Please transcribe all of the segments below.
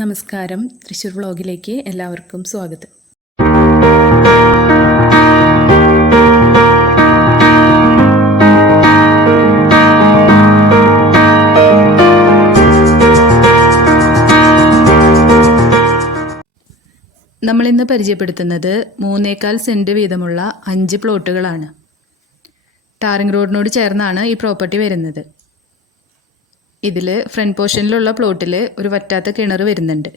നമസ്കാരം. തൃശ്ശൂർ വ്ളോഗിലേക്ക് എല്ലാവർക്കും സ്വാഗതം. നമ്മളിന്ന് പരിചയപ്പെടുത്തുന്നത് മൂന്നേക്കാൽ സെന്റ് വീതമുള്ള അഞ്ച് പ്ലോട്ടുകളാണ്. ടാറിംഗ് റോഡിനോട് ചേർന്നാണ് ഈ പ്രോപ്പർട്ടി വരുന്നത്. ഇതിൽ ഫ്രണ്ട് പോർഷനിലുള്ള പ്ലോട്ടിൽ ഒരു വറ്റാത്ത കിണർ വരുന്നുണ്ട്.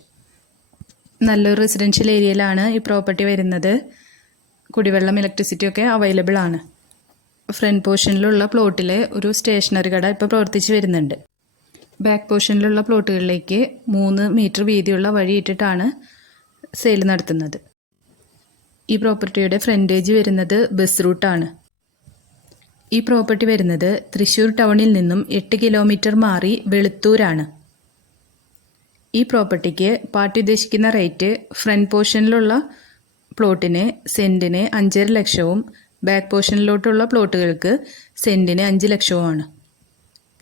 നല്ലൊരു റെസിഡൻഷ്യൽ ഏരിയയിലാണ് ഈ പ്രോപ്പർട്ടി വരുന്നത്. കുടിവെള്ളം ഇലക്ട്രിസിറ്റി ഒക്കെ അവൈലബിൾ ആണ്. ഫ്രണ്ട് പോർഷനിലുള്ള പ്ലോട്ടിൽ ഒരു സ്റ്റേഷനറി കട ഇപ്പോൾ പ്രവർത്തിച്ച് വരുന്നുണ്ട്. ബാക്ക് പോർഷനിലുള്ള പ്ലോട്ടുകളിലേക്ക് മൂന്ന് മീറ്റർ വീതിയുള്ള വഴി ഇട്ടിട്ടാണ് സെയിൽ നടത്തുന്നത്. ഈ പ്രോപ്പർട്ടിയുടെ ഫ്രണ്ടേജ് വരുന്നത് ബസ് റൂട്ടാണ് ഈ പ്രോപ്പർട്ടി വരുന്നത് തൃശ്ശൂർ ടൗണിൽ നിന്നും എട്ട് കിലോമീറ്റർ മാറി വെളുത്തൂരാണ്. ഈ പ്രോപ്പർട്ടിക്ക് പാർട്ടി ഉദ്ദേശിക്കുന്ന റേറ്റ് ഫ്രണ്ട് പോർഷനിലുള്ള പ്ലോട്ടിന് സെന്റിന് അഞ്ചര ലക്ഷവും ബാക്ക് പോർഷനിലോട്ടുള്ള പ്ലോട്ടുകൾക്ക് സെന്റിന് അഞ്ച് ലക്ഷവുമാണ്.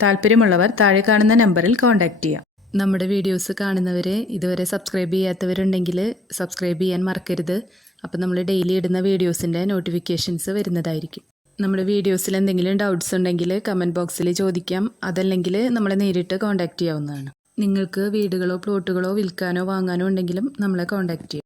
താല്പര്യമുള്ളവർ താഴെ കാണുന്ന നമ്പറിൽ കോൺടാക്റ്റ് ചെയ്യാം. നമ്മുടെ വീഡിയോസ് കാണുന്നവർ ഇതുവരെ സബ്സ്ക്രൈബ് ചെയ്യാത്തവരുണ്ടെങ്കിൽ സബ്സ്ക്രൈബ് ചെയ്യാൻ മറക്കരുത്. അപ്പോൾ നമ്മൾ ഡെയിലി ഇടുന്ന വീഡിയോസിന്റെ നോട്ടിഫിക്കേഷൻസ് വരുന്നതായിരിക്കും. നമ്മുടെ വീഡിയോസിൽ എന്തെങ്കിലും ഡൗട്ട്സ് ഉണ്ടെങ്കിൽ കമന്റ് ബോക്സിൽ ചോദിക്കാം. അതല്ലെങ്കിൽ നമ്മളെ നേരിട്ട് കോൺടാക്റ്റ് ചെയ്യാവുന്നതാണ്. നിങ്ങൾക്ക് വീടുകളോ പ്ലോട്ടുകളോ വിൽക്കാനോ വാങ്ങാനോ ഉണ്ടെങ്കിലും നമ്മളെ കോൺടാക്റ്റ് ചെയ്യാം.